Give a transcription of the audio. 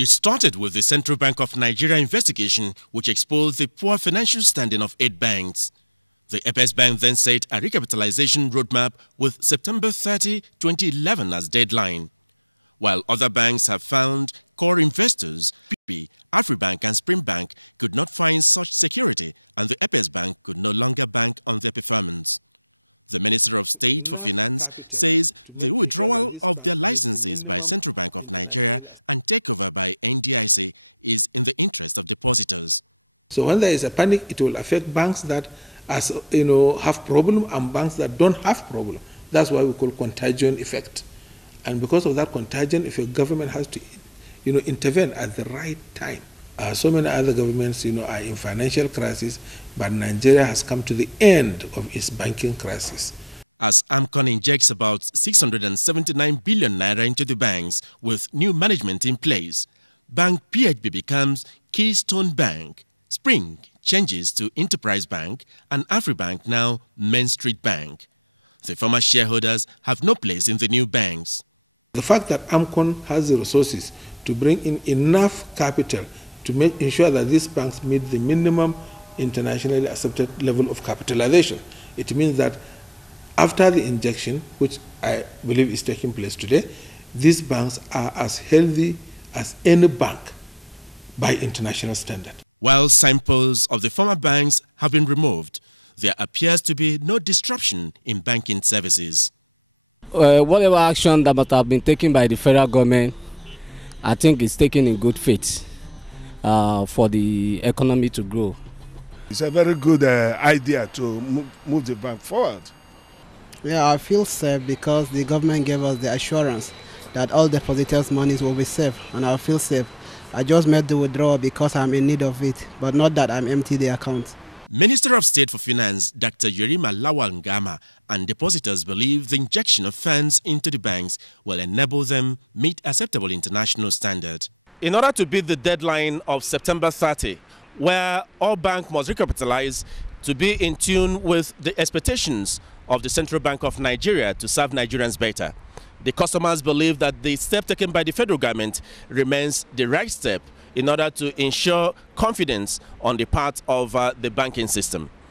started with the Central Bank of Nigeria investigation, which is the poor financial statement of 8 banks. The DEPOSITORS then sent a recapitalization report on September 30 to the YERIMA's deadline. While other banks have found their investors and the bank has been back, it provides some security of the DEPOSITORS no longer part of the performance. Enough capital to make sure that this bank meets the minimum internationally accepted. So when there is a panic, it will affect banks that have problem and banks that don't have problem. That's why we call contagion effect. And because of that contagion effect, government has to intervene at the right time. So many other governments are in financial crisis, but Nigeria has come to the end of its banking crisis. The fact that AMCON has the resources to bring in enough capital to ensure that these banks meet the minimum internationally accepted level of capitalization. It means that after the injection, which I believe is taking place today, these banks are as healthy as any bank by international standard. Whatever action that must have been taken by the federal government, I think is taken in good faith for the economy to grow. It's a very good idea to move the bank forward. Yeah, I feel safe because the government gave us the assurance that all depositors' monies will be safe, and I feel safe. I just made the withdrawal because I'm in need of it, but not that I'm empty the account. In order to beat the deadline of September 30, where all banks must recapitalize to be in tune with the expectations of the Central Bank of Nigeria to serve Nigerians better, the customers believe that the step taken by the federal government remains the right step in order to ensure confidence on the part of the banking system.